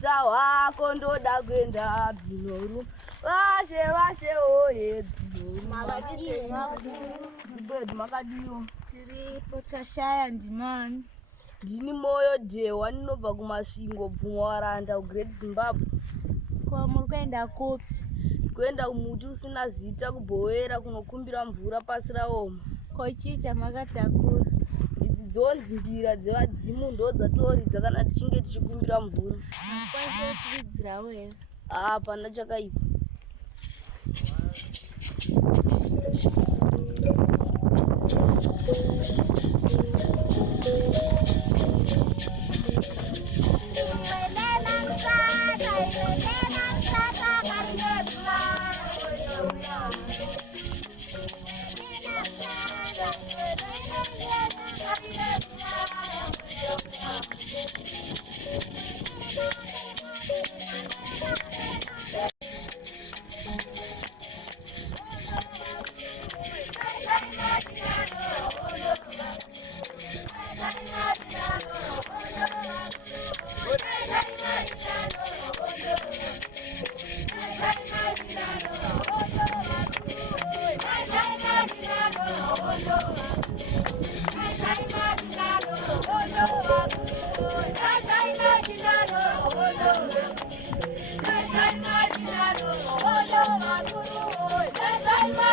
Uta wako ndoda kwenda dzinoru. Vashe oye dzinoru. Makadiyo. Tiripo tashaya ndimani. Ndini moyo Dewa ndinobva kumasvingo Bvumwa Waranda kuGreat Zimbabwe. Ko muri kuenda kupi? Kuenda kumuti usina zita kubhowera kunokumbira mvura pasi raoma. Ko chii chamakatakura? Idzi dzonzi mbira dzevadzimu ndo dzatoridza kana tichinge tichikumbira mvura. Makwanisa kudzidzirawo here? Hapana chakaipa. Oh, no.